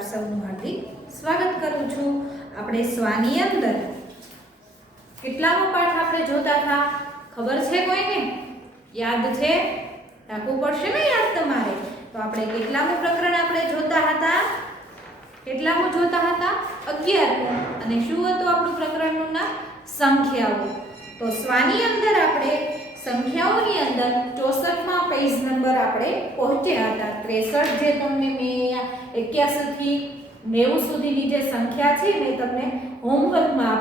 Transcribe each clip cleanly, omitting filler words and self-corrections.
આપ સૌનું હાર્દિક સ્વાગત કરું છું। આપણે સ્વાની અંદર કેટલામો પાઠ આપણે જોતા હતા ખબર છે કોઈને? યાદ છે? રાખવું પડશે ને યાદ તમારે। તો આપણે કેટલામું પ્રકરણ આપણે જોતા હતા? કેટલામું જોતા હતા? 11મું। અને શું હતું આપણું પ્રકરણનું નામ? સંખ્યાઓ। તો સ્વાની અંદર આપણે સંખ્યાઓની અંદર 64માં પેજ નંબર આપણે પહોંચ્યા હતા। 63 જે તમને મેં 81 થી 90 સુધીની જે સંખ્યા છે મેં તમને હોમવર્કમાં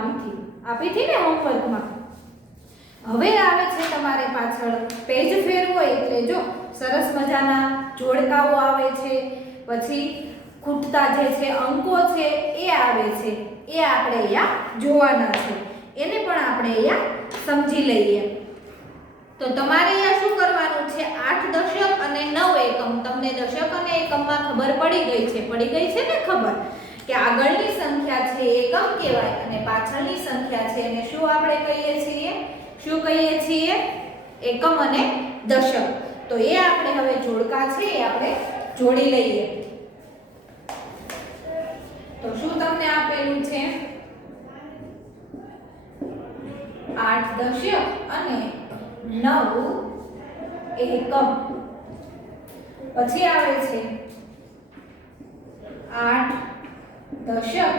આપી હતી ને હોમવર્કમાં। હવે આવે છે તમારે પાછળ પેજ ફેરવો એટલે જો સરસ મજાના જોડકાઓ આવે છે, પછી ખૂટતા જે છે અંકો છે એ આવે છે, એ આપણે અહીંયા જોવાના છે, એને પણ આપણે અહીંયા સમજી લઈએ। તો તમારે અહીંયા શું કરવાનું છે? 8 દશક અને 9 એકમ। તમને દશક અને એકમમાં ખબર પડી ગઈ છે ને ખબર કે આગળની સંખ્યા છે એકમ કહેવાય અને પાછળની સંખ્યા છે એને શું આપણે કહીએ છીએ? શું કહીએ છીએ? એકમ અને દશક। તો એ આપણે હવે જોડકા છે એ આપણે જોડી લઈએ। તો શું તમને આપેલું છે? 8 દશક અને 9 એકમ। પછી આવે છે 8 દશક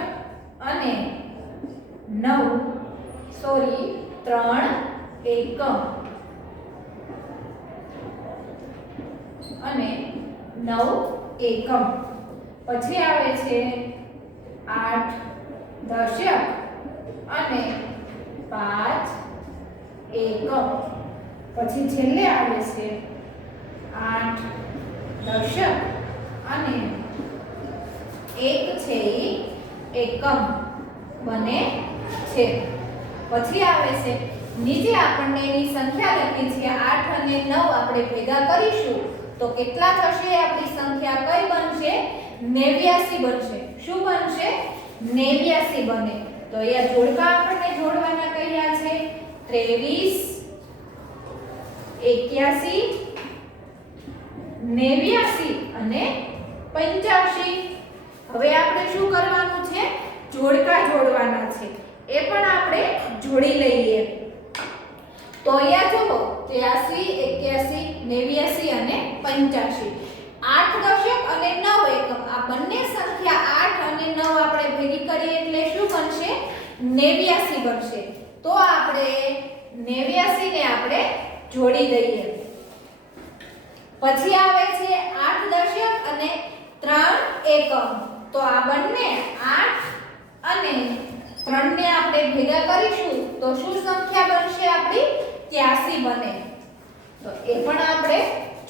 અને 3 એકમ અને 9 એકમ। પછી આવે છે 8 દશક અને 5 એકમ। પછી છેલ્લે આવે છે 8 દશક અને 1 છે એકમ બને છે। પછી આવે છે નીચે આપણને એની સંખ્યા લખી છે 8 અને 9 આપણે ભેગા કરીશું તો કેટલા થશે? આપણી સંખ્યા કઈ બનશે? 89 બનશે। શું બનશે? 89 બને। તો અહીંયા જોડકા આપણને જોડવાના કયા છે? 23 81 89 અને 85। હવે આપણે શું કરવાનું છે? જોડકા જોડવાના છે, એ પણ આપણે જોડી લઈએ। તો અહીંયા જુઓ 83 81 89 અને 85। 8 દશક અને 9 એકમ આ બંને સંખ્યા 8 અને 9 આપણે ભેગી કરીએ એટલે શું બનશે? 89 બનશે। તો આપણે 89 ને આપણે જોડી દઈએ। પછી આવે છે 8 દશક અને 3 એકમ। તો આ બંને 8 અને 3 ને આપણે ભેગા કરીશું તો શું સંખ્યા બનશે? આપણી 83 બને। તો એ પણ આપણે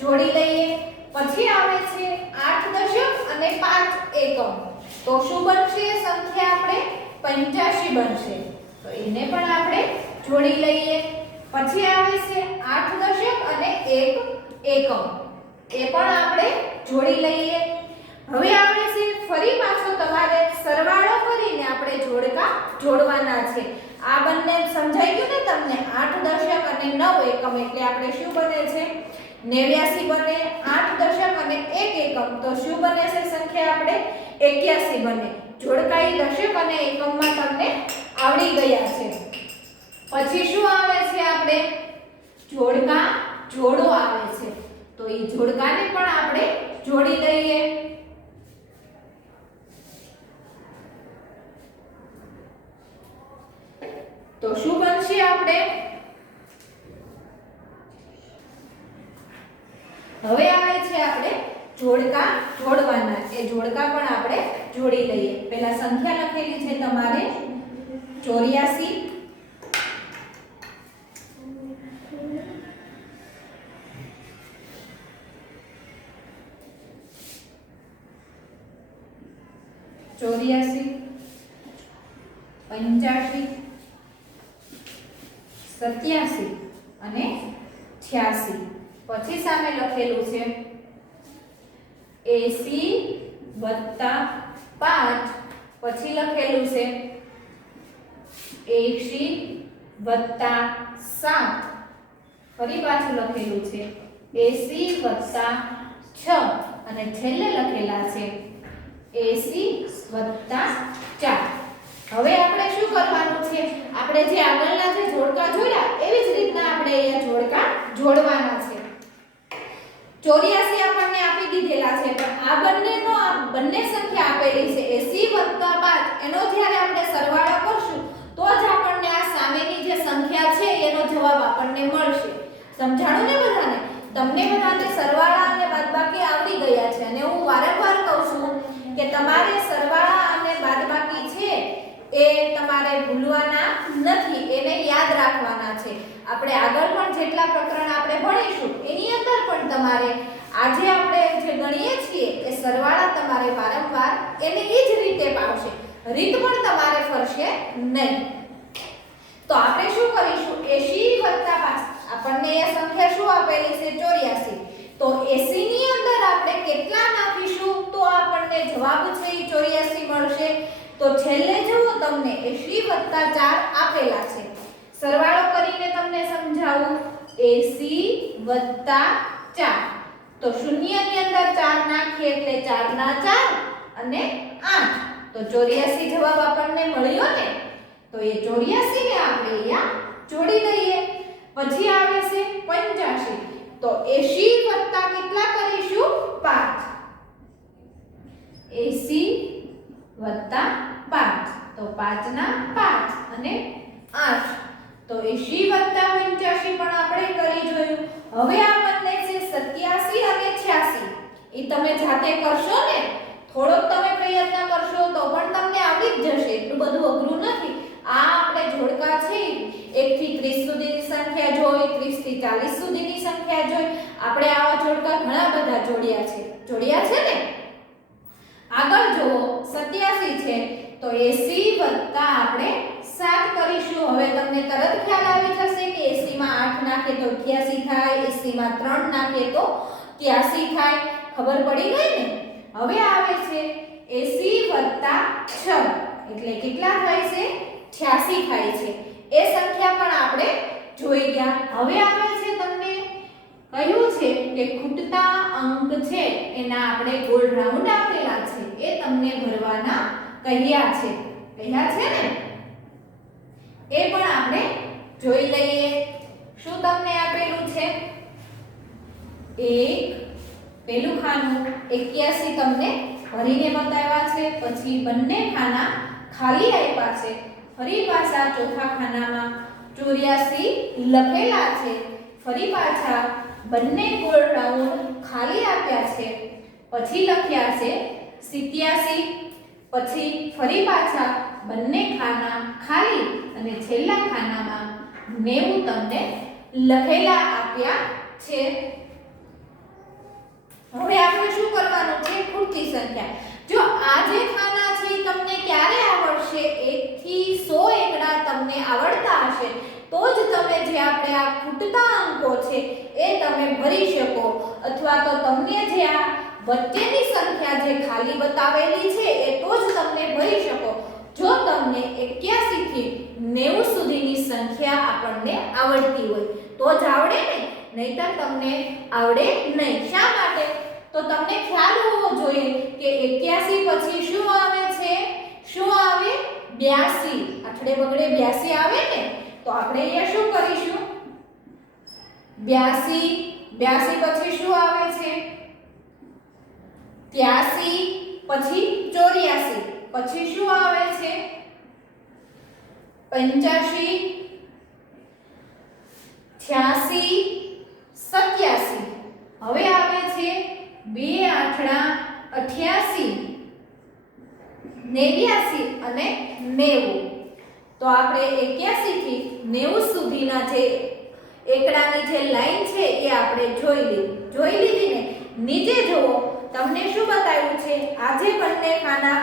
જોડી લઈએ। પછી આવે છે 8 દશક અને 5 એકમ। તો શું બનશે સંખ્યા? આપણે 85 બનશે। તો એને પણ આપણે જોડી લઈએ। પછી આવે છે 8 દશક અને 1 એકમ। એ પણ આપણે જોડી લઈએ। હવે આવે છે ફરી પાછો તમારે સરવાળો કરીને આપણે જોડકા જોડવાના છે। આ બંને સમજાઈ ગયું ને તમને? 8 દશક અને 9 એકમ એટલે આપણે શું બને છે? 89 બને। 8 દશક અને 1 એકમ તો શું બને છે સંખ્યા? આપણે 81 બને। જોડકા ઈ દશક અને એકમમાં તમને આવડી ગયા છે। પછી શું આવે છે? આપણે જોડકા જોડો આવે છે, તો ઈ જોડકાને પણ આપણે જોડી લઈએ। તો શું બનશે? આપણે હવે આવે છે આપણે જોડકા જોડવાના, એ જોડકા પણ આપણે જોડી લઈએ। પહેલા સંખ્યા લખેલી છે તમારે 84 85 87 અને 86। પછી સામે લખેલું છે 80 + 5। પછી લખેલું છે 80 + 7। ફરી પાછું લખેલું છે 80 + 6 અને છેલ્લે લખેલા છે 80 + 4. હવે આપણે શું કરવાનું છે? આપણે જે આગળના જે જોડકા જોડ્યા એવી જ રીતના આપણે અહીંયા જોડકા જોડવાના છે. 84 આપણને આપી દીધેલા છે, પણ આ બંને સંખ્યા આપેલી છે 80 + 5 એનો જ્યારે આપણે સરવાળો કરશું તો જ આપણને આ સામેની જે સંખ્યા છે એનો જવાબ આપણને મળશે. સમજાણું ને બધાને? તમને બધાને સરવાળા અને બાદબાકી આવડી ગયા છે અને હું વારંવાર કહું છું કે તમારે સરવાળા અને બાદબાકી છે એ તમારે ભૂલવાના નથી, એને યાદ રાખવાના છે. આપણે આગળ પણ જેટલા પ્રકરણ આપણે ભણીશું એની અંદર પણ તમારે આજે આપણે જે ગણીએ છીએ એ સરવાળા તમારે વારંવાર એને એ જ રીતે આવશે, રીત પણ તમારે ફરશે નહીં. તો આપણે શું કરીશું? 80 + 5 આપણને એ સંખ્યા શું આપેલી છે? 84. તો 80 ની અંદર આપણે કેટલા નાખીશું તો આપણને જવાબ છે એ 84 મળશે? તો છેલ્લે જુઓ તમને 80 + 4 આપેલા છે. સરવાળો કરીને તમને સમજાવું. 80 + 4 તો શૂન્યની અંદર 4 નાખીએ એટલે 4 ના 4 અને 8 તો 84 જવાબ આપણને મળ્યો ને. તો એ 84 ને આપણે અહીંયા જોડી દઈએ. પછી આવે છે 85. તો 80 વત્તા કેટલા કરીશું? 5. 80 વત્તા 5 તો 5 ના 5 અને 8 તો 80 વત્તા 85 પણ આપણે કરી જોયું. હવે આ બંને છે 87 અને 86. એ તમે જાતે કરશો ને, થોડોક તમે પ્રયત્ન કરશો તો પણ તમને આવડી જ જશે, એટલું બધું અઘરું નથી. આ આપણે જોડકા છે 1 થી 30 સુધીની સંખ્યા જોઈ, 30 થી 40 સુધીની સંખ્યા જોઈ. આપણે આવા જોડકા ઘણા બધા જોડ્યા છે ને. આગળ જુઓ 87 છે તો 80 વત્તા આપણે 7 કરીશું. હવે તમને તરત ખ્યાલ આવી જશે કે 80 માં 8 નાખે તો 88 થાય, 80 માં 3 નાખે તો 83 થાય. ખબર પડી ગઈ ને? હવે આવે છે 80 વત્તા 6 એટલે કેટલા થાય છે? 86 થાય છે. એ સંખ્યા પણ આપણે જોઈ ગયા. હવે આવે છે તમને કહ્યું છે કે ખૂટતા અંક છે એના આપણે ગોળ રાઉન્ડ આપેલા છે, એ તમને ભરવાના કહ્યા છે ને. એ પણ આપણે જોઈ લઈએ. શું તમને આપેલું છે? પેલું ખાનું 81 તમને ભરીને બતાવ્યા છે, પછી બંને ખાના ખાલી આપ્યા છે. ફરી પાછા ચોથા ખાનામાં 84 લખેલા છે. ફરી પાછા બંને ગોળ રાઉન્ડ ખાલી આપ્યા છે. પછી લખ્યા છે 87. પછી ફરી પાછા બંને ખાના ખાલી અને છેલ્લા ખાનામાં 90 તમને લખેલા આપ્યા છે. હવે આપણે શું કરવાનું છે? ખૂટતી સંખ્યા. જો આ જે ખાના છે તમને ક્યારે આવડશે? 1 થી 100 એકડા તમને આવડતા હશે તો જ તમે જે આપણે આ ખૂટતા અંકો છે એ તમે ભરી શકો, અથવા તો તમને જે આ વચ્ચેની સંખ્યા જે ખાલી બતાવેલી છે એ તો જ તમને ભરી શકો જો તમને 81 થી 90 સુધીની સંખ્યા આપણને આવડતી હોય તો જ આવડે ને, નહીતર તમને આવડે નહીં. શા માટે? તો તમને ખ્યાલ હોવો જોઈએ કે 81 પછી શું આવે છે? શું આવે? 82. આઠડે બગડે 82 આવે ને. તો આપણે અહીંયા શું કરીશું? 82 પછી શું આવે છે? 83 પછી 84 પછી શું આવે છે? 85 86 87. હવે આવે છે 2 આઠડા 88 89 અને 90. તો આપણે 81 થી 90 સુધીના જે એકડાની જે લાઈન છે એ આપણે જોઈ લીધી ને. નીચે જુઓ તમને શું બતાવ્યું છે? આ જે બંને ખાના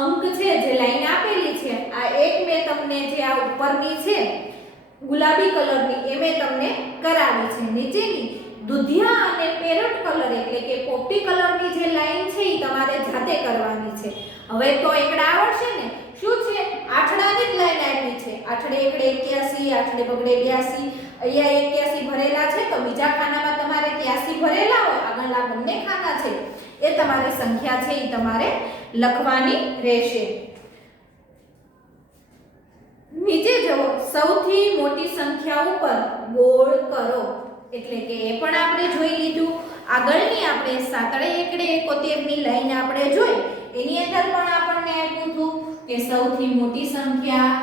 અંક છે જે લાઈન આપેલી છે, આ એક મેં તમને જે આ ઉપરની છે ગુલાબી કલરની એ મેં તમને કરાવી છે. નીચેની દુધિયા અને પેરોટ કલર એટલે કે પોપટી કલરની જે લાઈન છે એ તમારે જાતે કરવાની છે. હવે તો એકડા આવડશે ને. શું છે? આઠડાની જ લાઈન આપી છે. આઠડે એકડે 81, આઠડે બગડે 82. અહીંયા 81 ભરેલા છે તો બીજા ખાનામાં તમારે 83 ભરેલા હોય. આગળના બંને ખાના છે એ તમારે સંખ્યા છે એ તમારે લખવાની રહેશે. નીચે જુઓ, સૌથી મોટી સંખ્યા ઉપર ગોળ કરો. એટલે કે એ પણ આપણે જોઈ લીધું. આગળની આપણે સાતડે એકડે 71 ની લાઈન આપણે જોઈ, એની અંદર પણ આપણને આપ્યું હતું કે સૌથી મોટી સંખ્યા,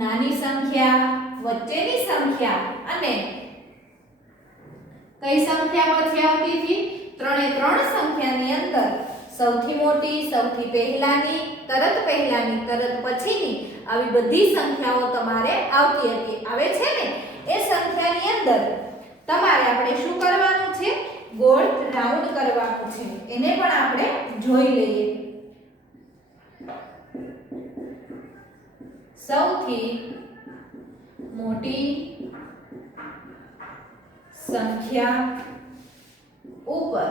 નાની સંખ્યા, વચ્ચેની સંખ્યા અને કઈ સંખ્યા પછી આવતી હતી? ત્રણે ત્રણ સંખ્યાની અંદર સૌથી મોટી, સૌથી પહેલાની, તરત પછીની આવી બધી સંખ્યાઓ તમારે આવતી હતી. આવે છે ને? એ સંખ્યાની અંદર તમારે આપણે શું કરવાનું છે? ગોળ રાઉન્ડ કરવાનું છે. એને પણ આપણે જોઈ લઈએ. સૌથી મોટી સંખ્યા ઉપર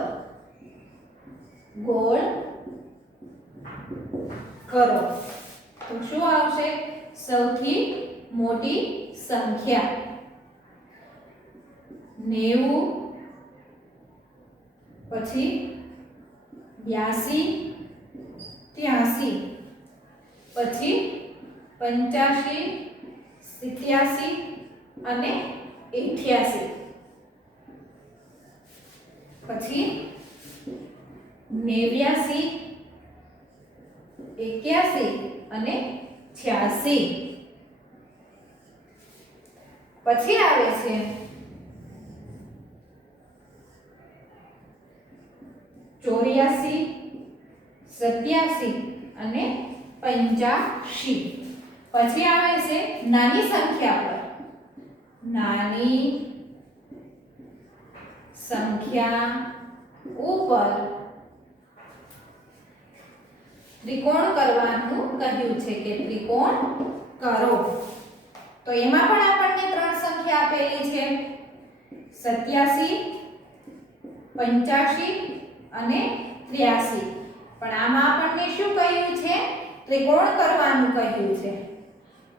ગોળ કરો. તો શું આવશે? સૌથી મોટી સંખ્યા 90, પછી 82, 83, પછી 85, 87 અને 88, પછી 89, 81 અને 86. પછી આવે છે 84, 87 અને 85. પછી આવે છે નાની સંખ્યા પર. નાની સંખ્યા ઉપર ત્રિકોણ કરવાનું કહ્યું છે કે ત્રિકોણ કરો. તો એમાં પણ આપણને ત્રણ સંખ્યા આપેલી છે, 87, 85 અને 83. પણ આમાં આપણને શું કહ્યું છે? ત્રિકોણ કરવાનું કહ્યું છે.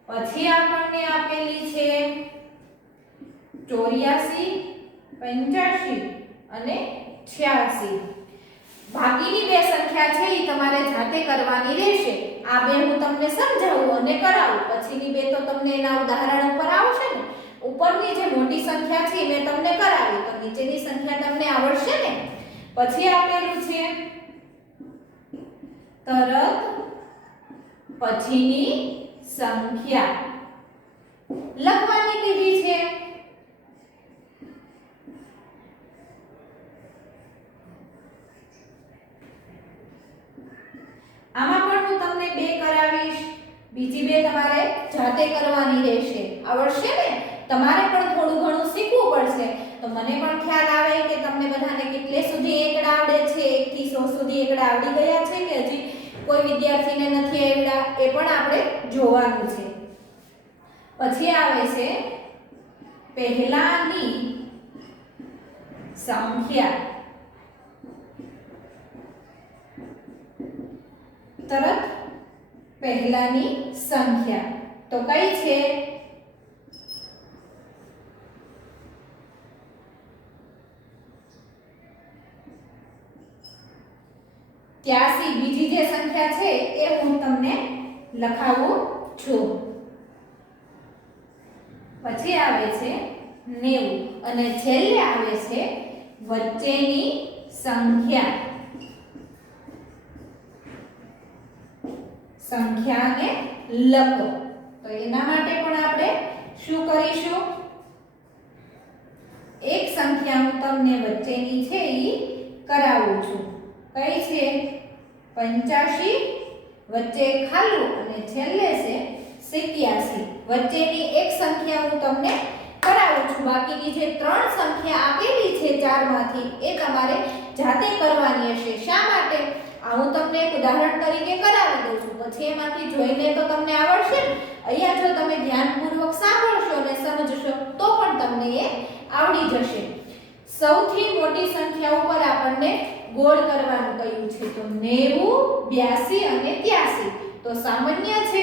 પછી આપણને આપેલી છે 84, 85 અને 86. બાકીની બે સંખ્યા છે એ તમારે જાતે કરવાની રહેશે. આ બે હું તમને સમજાવું અને કરાવું. પછીની બે તો તમને એના ઉદાહરણ ઉપર આવશે ને. ઉપરની જે મોટી સંખ્યા છે મેં તમને કરાવી, તો નીચેની સંખ્યા તમને આવડશે ને. પછી આપેલું છે તરત પછીની સંખ્યા લખવાની કીધી છે. આમાં પણ હું તમને બે કરાવીશ, બીજી બે તમારે જાતે કરવાની રહેશે. આવડશે ને? તમારે પણ થોડું ઘણું શીખવું પડશે. તો મને પણ ખ્યાલ આવે કે તમને બધાને કેટલે સુધી એકડા આવડે છે. 1 થી 100 સુધી એકડા આવડી ગયા છે કે હજી કોઈ વિદ્યાર્થીને નથી આવડ્યા, એ પણ આપણે જોવાનું છે. પછી આવે છે પહેલાની સંખ્યા તરત પહેલાની સંખ્યા. તો કઈ છે? 83. બીજી જે સંખ્યા છે એ હું તમને લખાવું છું. પછી આવે છે 90 અને છેલ્લે આવે છે વચ્ચેની સંખ્યાને લખો. તો એના માટે પણ આપણે શું કરીશું? એક સંખ્યા હું તમને વચ્ચેની છે એ કરાવું છું. કઈ છે? 85, વચ્ચે ખાલું અને છેલ્લે છે 87. વચ્ચેની એક સંખ્યા હું તમને કરાવું છું. બાકીની જે ત્રણ સંખ્યા આપેલી છે 4 માંથી એ તમારે જાતે કરવાની હશે. શા માટે? આ હું તમને એક ઉદાહરણ તરીકે કરાવી દઉં છું. પછી એમાંથી જોઈને તો તમને આવડશે ને. અહીંયા જો તમે ધ્યાનપૂર્વક સાંભળશો અને સમજશો તો પણ તમને એ આવડી જશે. સૌથી મોટી સંખ્યા ઉપર આપણને ગોળ કરવાનું કહ્યું છે. તો 90, 82 અને 83. તો સામાન્ય છે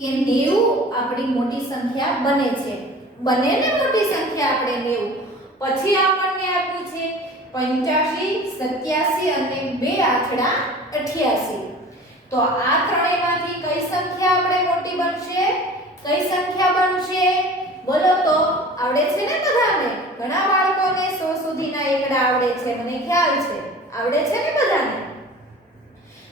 કે 90 આપણી મોટી સંખ્યા બને છે. બને ને મોટી સંખ્યા આપણે 90. પછી આપણને આપ્યું છે 85, 87 અને 2 આઠડા 88. તો આ ત્રણેયમાંથી કઈ સંખ્યા આપણે મોટી બનશે? કઈ સંખ્યા બનશે? બોલો તો. આવડે છે ને બધાને? ઘણા બાળકોને 100 સુધીના એકડા આવડે છે, મને ખ્યાલ છે. આવડે છે ને બધાને?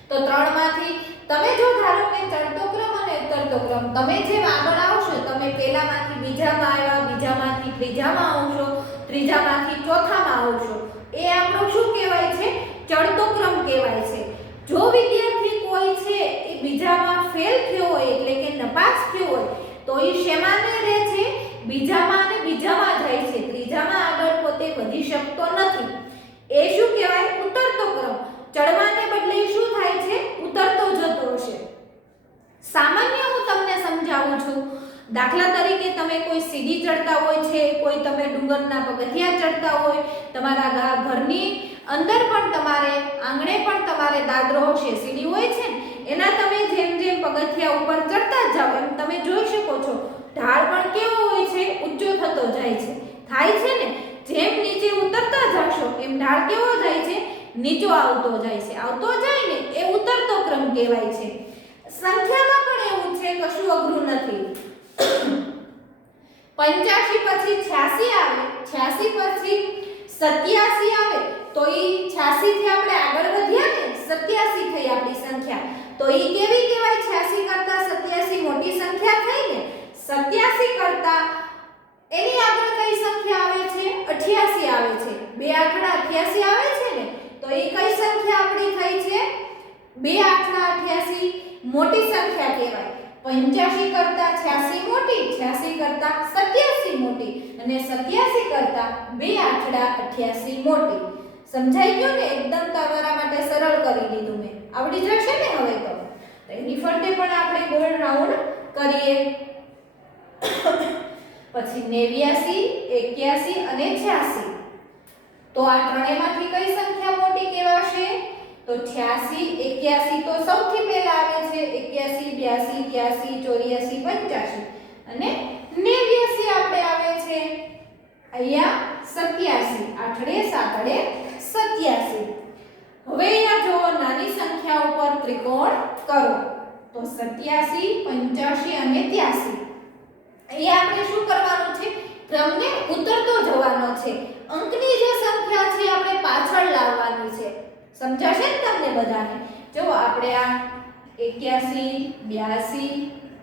તો ત્રણમાંથી તમે જો ધારો કે ચડતો ક્રમ અને ઉતરતો ક્રમ, તમે જેમ આગળ આવશો, તમે પહેલામાંથી બીજામાં આવ્યા, બીજામાંથી ત્રીજામાં આવશો, ત્રીજામાંથી ચોથામાં આવશો, એ આપણો શું કહેવાય છે? ચડતો ક્રમ કહેવાય છે. જો વિદ્યાર્થી કોઈ છે એ બીજામાં ફેલ થયો હોય એટલે કે નપાસ થયો હોય તો એ શેમાં રહે છે? બીજામાં અને બીજામાં જાય છે, ત્રીજામાં આગળ પોતે વધી શકતો નથી. એ શું કહેવાય? ઉતરતો ક્રમ. ચડવાને બદલે શું થાય છે? ઉતરતો જતો હશે. સામાન્ય હું તમને સમજાવું છું. દાખલા તરીકે તમે કોઈ સીડી ચડતા હોય છે, કોઈ તમે ડુંગરના પગથિયા ચડતા હોય, તમારા ઘરની અંદર પણ તમારે આંગણે પણ તમારે દાદરો હશે, સીડી હોય છે, એના તમે જેમ જેમ પગથિયા ઉપર ચડતા જાવ એમ તમે જોઈ શકો છો ઢાળ પણ કેવો હોય છે? ઊંચો થતો જાય છે. થાય છે ને? જેમ નીચે ઉતરતા જશો એમ ઢાળ કેવો જાય છે? નીચો આવતો જાય છે. આવતો જાય ને એ ઉતરતો ક્રમ કહેવાય છે. સંખ્યામાં પણ એવું છે, કશું અઘરું નથી. 85 પછી 86 આવે, 86 પછી 87 આવે, તો ઈ 86 થી આપણે આગળ વધ્યા ને, 87 થઈ આપણી સંખ્યા. તો ઈ કેવી કહેવાય? 86 કરતા 87 મોટી સંખ્યા થઈ ને. 87 કરતા એની આગળ કઈ સંખ્યા આવે છે? 88 આવે છે. 2 આઠડા 88 આવે છે ને, તો એ કઈ સંખ્યા આપણી થઈ છે? 2 આઠડા 88 મોટી સંખ્યા કહેવાય. 85 કરતા 86 મોટી, 86 કરતા 87 મોટી અને 87 કરતા 2 આઠડા 88 મોટી. સમજાઈ ગયું ને? એકદમ તમારા માટે સરળ કરી દીધું મેં. આવડી જશે ને હવે તો? એની ફરતે પણ આપણે ગોળ રાઉન્ડ કરીએ. પછી 89, 81 અને 86. તો આ ત્રણેયમાંથી કઈ સંખ્યા મોટી કહેવાશે? તો 86, 81 તો સૌથી પહેલા આવે છે. 81, 82, 83, 84, 85 અને 89 આપણે આવે છે અહીંયા 87. આઠડે સાતડે 87. હવે અહીંયા જો નાની સંખ્યા ઉપર ત્રિકોણ કરો તો 87, 85 અને 83. અહીંયા આપણે શું કરવાનું છે? ક્રમને ઉતરતો જવાનો છે. અંકની જે સંખ્યા છે આપણે પાછળ લાવવાની છે. સમજાશે ને તમને બધાને? જો આપણે આ 81, 82,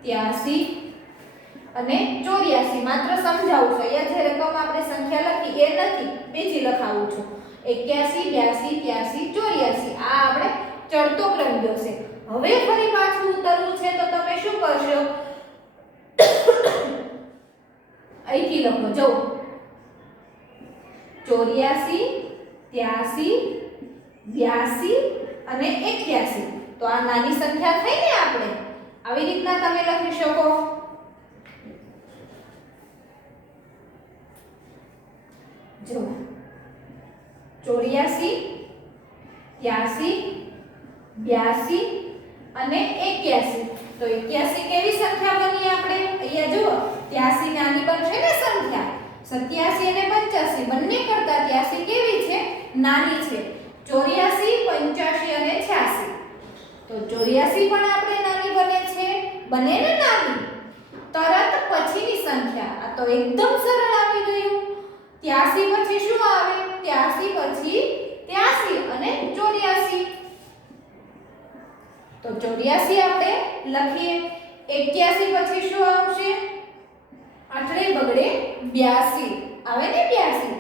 83 અને 84 માત્ર સમજાવું છું. અહીંયા જે રકમ આપણે સંખ્યા લખી એ નથી, બીજી લખાવું છું. 81, 82, 83, 84 આ આપણે ચડતો ક્રમ ગયો છે. હવે ફરી પાછું ઉતરવું છે તો તમે શું કરશો? અહીંથી લખો. જો 84, 83, 82 અને 81. તો આ નાની સંખ્યા થઈ ને આપણે. આવી રીતના તમે લખી શકો. જો 84, 83, 82 અને 81. તો 81 કેવી સંખ્યા બની આપણે? અહીંયા જુઓ 83 નાની બનશે ને સંખ્યા. 87 અને 85 બંને કરતા 83 કેવી છે? નાની છે. 84, 85 અને 86. તો 84 પણ આપણે નાની બને છે. બને ને નાની. તરત પછીની સંખ્યા આ તો એકદમ સરળ આવી ગયું. 83 પછી શું આવે? 83 પછી 83 અને 84. તો 84 આપણે લખીએ. 81 પછી શું આવશે? આઠડે બગડે 82 આવે ને 82.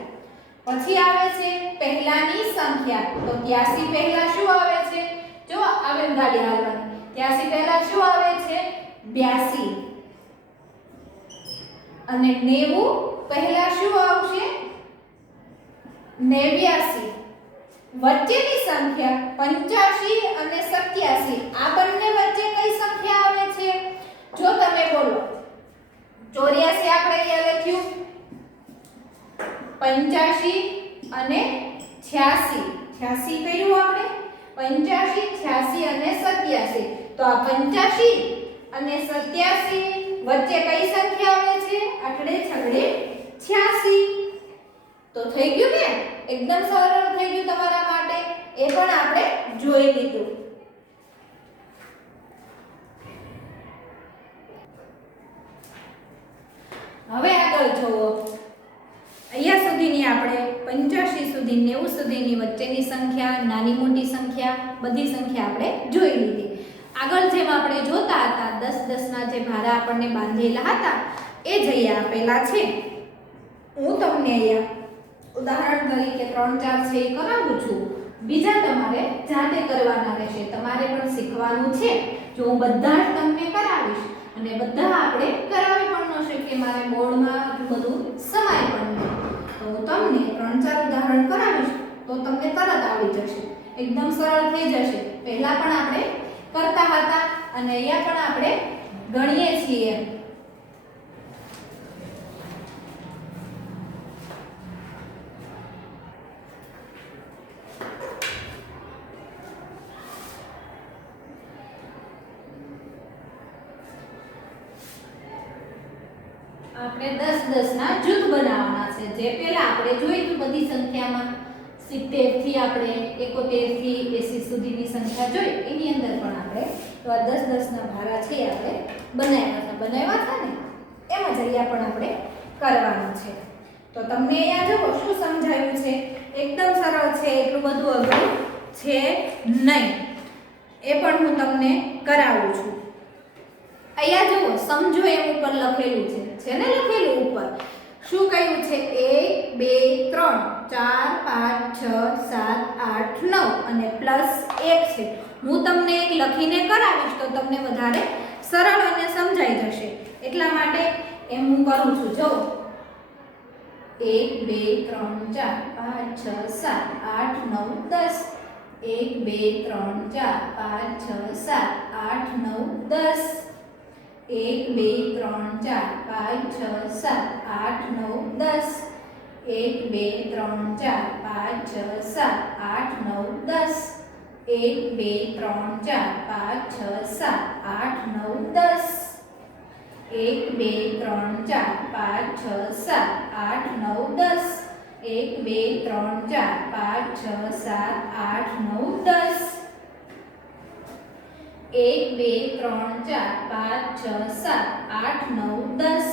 પછી આવે છે પહેલાની સંખ્યા. તો 83 પહેલા શું આવે છે? જો આવે ગાડી હાલવાની. 83 પહેલા શું આવે છે? 82 અને 90 પહેલા શું આવશે? 89. વચ્ચેની સંખ્યા 85 અને 87. આ બંને વચ્ચે કઈ સંખ્યા આવે છે? જો તમે બોલો 84 આપણે અહીંયા લખ્યું, 85 અને 86. 86 કર્યું આપણે. 85, 86 અને 87. તો આ 85 અને 87 વચ્ચે કઈ સંખ્યા આવે છે? આઠડે છગડે 86. તો થઈ ગયું ને? એકદમ સરળ થઈ ગયું તમારા માટે, એ પણ આપણે જોઈ લીધું. હવે આગળ જુઓ, અહીંયા સુધીની આપણે 85 સુધી 90 સુધીની વચ્ચેની સંખ્યા, નાની મોટી સંખ્યા, બધી સંખ્યા આપણે જોઈ લીધી. આગળ જેમ આપણે જોતા હતા 10 ના જે ભારા આપણને બાંધેલા હતા એ જ અહીંયા આપેલા છે. હું તમને અહીંયા ઉદાહરણ તરીકે 3 4 છે એ કરાવું છું. બીજા તમારે જાતે કરવાના રહેશે. તમારે પણ શીખવાનું છે. જો હું બધા જ તમને કરાવીશ અને બધા આપણે કરાવી પણ ન શકીએ, મારે બોર્ડમાં બધું સમાય પણ નહીં, તો હું તમને 3 4 ઉદાહરણ કરાવીશ તો તમને તરત આવડી જશે, એકદમ સરળ થઈ જશે. પહેલા પણ આપણે કરતા હતા અને અહીંયા પણ આપણે ગણીએ છીએ. આપણે 10 ના જૂથ બનાવવાના છે. જે પહેલા આપણે જોઈતું બધી સંખ્યામાં 70 થી આપણે 71 થી 80 સુધીની સંખ્યા જોઈ, એની અંદર પણ આપણે તો આ 10 ના ભારા છે આપણે બનાવ્યા હતા ને, એમાં જ અહીંયા પણ આપણે કરવાનું છે. તો તમને અહીંયા જુઓ શું સમજાયું છે, એકદમ સરળ છે, એટલું બધું અઘરું છે નહીં. એ પણ હું તમને કરાવું છું. અહીંયા જુઓ, સમજો એમ ઉપર લખેલું છે ને, લખેલું ઉપર શું કહ્યું છે? 1 2 3 4 5 6 7 8 9 અને પ્લસ 1 છે. હું તમને એક લખીને કરાવીશ તો તમને વધારે સરળ અને સમજાઈ જશે, એટલા માટે એમ હું કરું છું. જો 1 2 3 4 5 6 7 8 9 10 1 2 3 4 5 6 7 8 9 10 1 2 3 4 5 6 7 8 9 10 1 2 3 4 5 6 7 8 9 10 1 2 3 4 5 6 7 8 9 10 1 2 3 4 5 6 7 8 9 10 1 2 3 4 5 6 7 8 9 10 1 2 3 4 5 6 7 8 9 10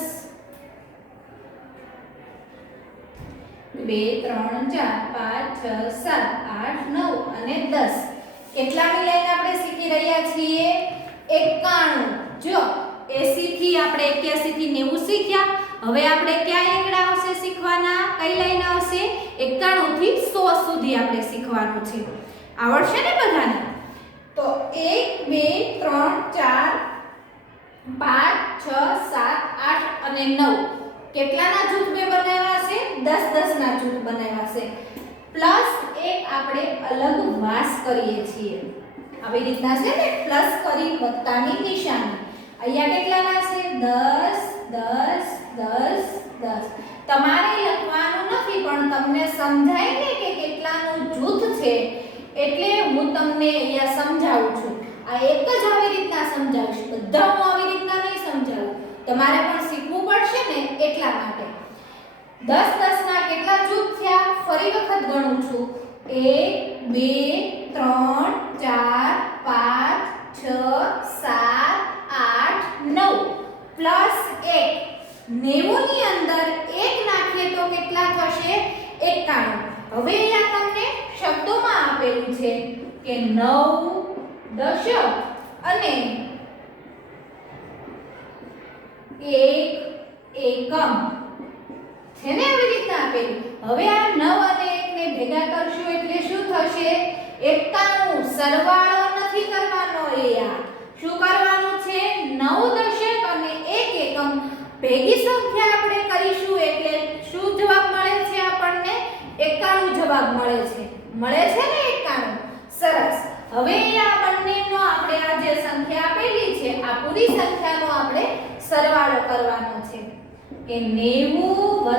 2 3 4 5 6 7 8 9 અને 10. કેટલાની લાઈન આપણે શીખી રહ્યા છીએ? 91. જો 80 થી આપણે 81 થી 90 શીખ્યા. હવે આપણે ક્યાં એકડા આવશે શીખવાના? કઈ લાઈન આવશે? 91 થી 100 સુધી આપણે શીખવાનું છે. આવડશે ને બધાને? તો 1 2 3 4 5 6 7 8 અને 9 કેટલાના જૂથ મેં બનાવ્યા છે? 10 ના જૂથ બનાવ્યા છે. પ્લસ 1 આપણે અલગ વાસ કરીએ છીએ. આવી રીતના છે ને, પ્લસ કરી વત્તાની નિશાની. અહીંયા કેટલાના છે? 10 10 10 10. તમારે લખવાનું નથી, પણ તમને સમજાય ને કે કેટલાનું જૂથ છે, એટલે હું તમને અહીંયા સમજાવું છું. આ એક જ આવી રીતના સમજાવીશ, બધા હું આવી રીતના નહીં સમજાવું. તમારે પણ શીખવું પડશે ને, એટલા માટે. 10 ના કેટલા જૂથ થયા? ફરી વખત ગણું છું. 1 2 3 4 5 6 7 8 9 પ્લસ 1. 90 ની અંદર 1 નાખીએ તો કેટલા થશે? 91. હવે અહીંયા તમને શબ્દોમાં આપેલું છે કે 9 દશક અને 1 એકમ છે ને, આવી રીતના આપેલું. હવે આ 9 અને 1 ને ભેગા કરશું એટલે શું થશે? 91. સરવાળો નથી કરવાનો, અહીંયા શું કરવાનું છે? 9 દશક અને 1 એકમ ભેગી સંખ્યા આપણે કરીશું એટલે શું જવાબ મળે છે આપણને? 91 જવાબ મળે છે. મળે છે ને 91? સરસ. હવે આ બંનેનો આપણે આ જે સંખ્યા આપેલી છે, આ પૂરી સંખ્યાનો આપણે સરવાળો કરવાનો છે કે 90 +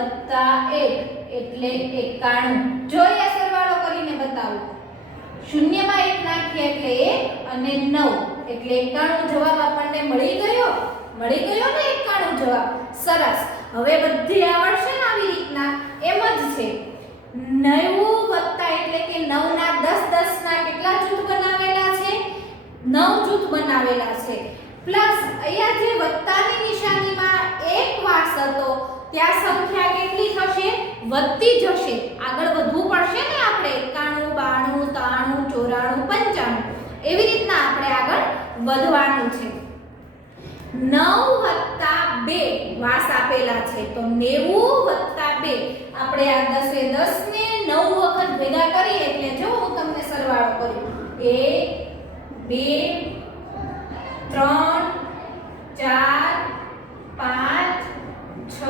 1 એટલે 91. જોઈએ સરવાળો કરીને બતાવું. શૂન્યમાં 1 નાખીએ એટલે 1 અને 9 એટલે 91 જવાબ આપણને મળી ગયો. મળી ગયો ને 91 જવાબ. સરસ. હવે બધી આવડશે ને આવી રીતના? એમ જ છે. 90 વત્તા એટલે કે 9 ના 10 10 ના કેટલા જૂથ બનાવેલા છે? 9 જૂથ બનાવેલા છે. પ્લસ અહીંયા જે વત્તાની નિશાનીમાં એક વાસ હતો ત્યાં સંખ્યા કેટલી થશે? વધતી જશે. આગળ વધવું પડશે ને આપણે 91 92 93 94 95 એવી રીતના આપણે આગળ વધવાનું છે. 9 વત્તા 2 વાસ આપેલા છે તો 90 વત્તા 2 આપણે આ 10 એ 10 ને 9 વખત ભેગા કરીએ એટલે જો હું તમને સરવાળો કરું 1 2 3 4 5 6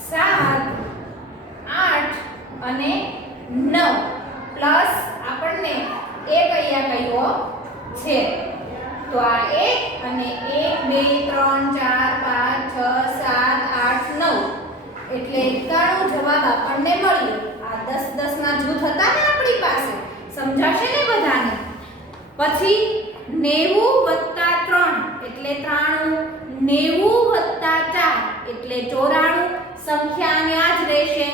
7 8 અને 9 પ્લસ આપણને એક અહીંયા કયો છે તો આ 1 અને 1 2 3 4 5 6 7 8 9 એટલે 91 જવાબ આપણને મળ્યો. આ 10 10 ના જૂથ હતા ને આપણી પાસે, સમજાશે ને બધાને? પછી 90 + 3 એટલે 93, 90 + 4 એટલે 94. સંખ્યા અહીંયા જ રહેશે.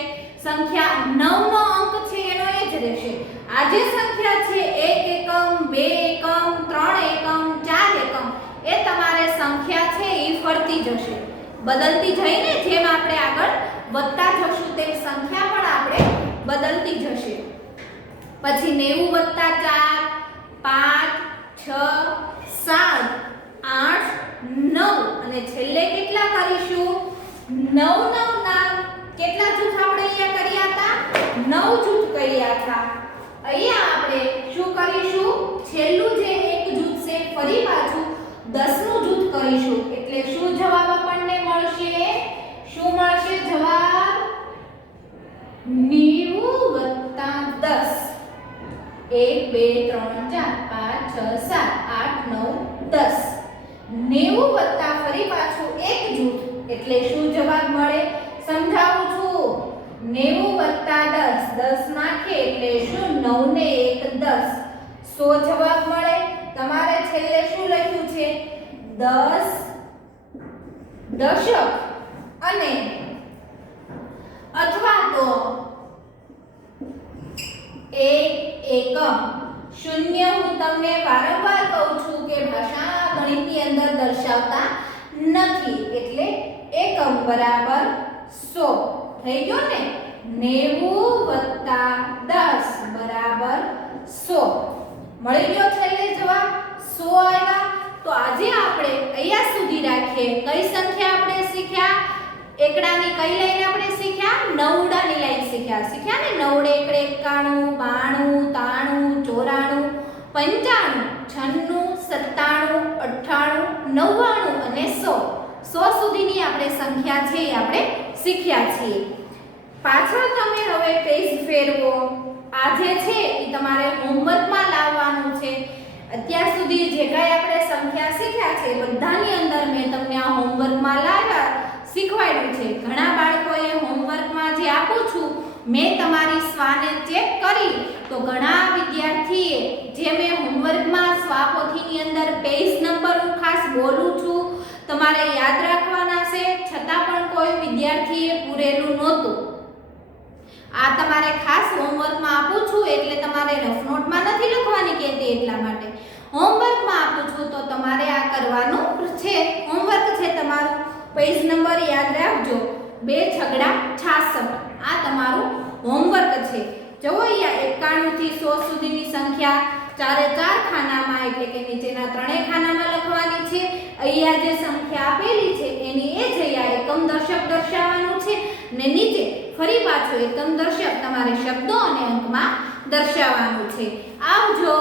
સંખ્યા 9 નો અંક છે એનો એ જ રહેશે. આ જે સંખ્યા છે 1 એકમ 2 એકમ 3 એકમ 4 એકમ એ તમારે સંખ્યા છે એ ફરતી જશે, બદલતી જઈને જેમ આપણે આગળ વધતા જશું તેમ સંખ્યા પણ આપણે બદલતી જશે. પછી 90 + 4 5 6 7 8 9 અને છેલ્લે કેટલા કરીશું? 9 9 ના કેટલા જૂથ આપણે અહીંયા કર્યા હતા? 9 જૂથ કર્યા હતા. અહીંયા આપણે શું કરીશું? છેલ્લું જે એક જૂથ છે ફરી પાછું 10 નું જૂથ કરીશું એટલે શું જવાબ આપણને મળશે? શું મળશે જવાબ? 90 + 10. 1 2 3 4 5 6 7 8 9 10. 90 વત્તા ફરી પાછું એક જૂથ એટલે શું જવાબ મળે? સમજાવું છું. 90 + 10 10 નાખીએ એટલે શું? 9 ને 1 10. 100 જવાબ મળે. તમારે છેલ્લે શું લખ્યું છે? 10 દશક અને અથવા તો 1 એકમ. શૂન્ય હું તમને વારંવાર કહું છું કે ભાષા ગણિતની અંદર દર્શાવતા નથી એટલે એકમ બરાબર 100 થઈ ગયો ને? 90 + 10 બરાબર 100 મળી ગયો. છેલ્લે જવાબ 100 આવ્યા. તો આજે આપણે અહીંયા સુધી રાખીએ. કઈ સંખ્યા આપણે શીખ્યા? એકડાની કઈ લાઈન આપણે શીખ્યા? નવડાની લાઈન શીખ્યા ને? નવડે એકડે 91 92 93 94 95 96 97 98 99 અને 100 સુધીની આપણે સંખ્યા છે એ આપણે શીખ્યા છીએ. પાછળ તમે હવે પેજ ફેરવો. આ જે છે એ તમારે હોમવર્કમાં લાવવાનું છે. અત્યાર સુધી જે કાંઈ આપણે સંખ્યા શીખ્યા છે બધાની અંદર મેં તમને આ હોમવર્કમાં લાવ્યા શીખવાડ્યું છે. ઘણા બાળકોએ હોમવર્કમાં જે આપું છું મેં તમારી સ્વાને ચેક કરી તો ઘણા વિદ્યાર્થીએ જે મેં હોમવર્કમાં સ્વાપોથીની અંદર પેજ નંબર હું ખાસ બોલું છું તમારે યાદ રાખવાના છે છતાં પણ કોઈ વિદ્યાર્થીએ પૂરેલું નહોતું. આ તમારે ખાસ હોમવર્કમાં આપું છું એટલે તમારે રફ નોટમાં નથી લખવાની કહેતી એટલા માટે હોમવર્કમાં આપું છું તો તમારે આ કરવાનું છે. હોમવર્ક છે તમારું. પેજ નંબર યાદ રાખજો 2 છગડા 66. આ તમારું હોમવર્ક છે. જુઓ અહીંયા 91 થી 100 સુધીની સંખ્યા ચારે ચાર ખાનામાં એટલે કે નીચેના ત્રણેય ખાનામાં લખવાની છે. અહીંયા જે સંખ્યા આપેલી છે એની એ જ અહીંયા એકમ દર્શક દર્શાવવાનું છે ને નીચે ફરી પાછું એકમ દર્શક તમારે શબ્દો અને અંકમાં દર્શાવવાનું છે. આવજો.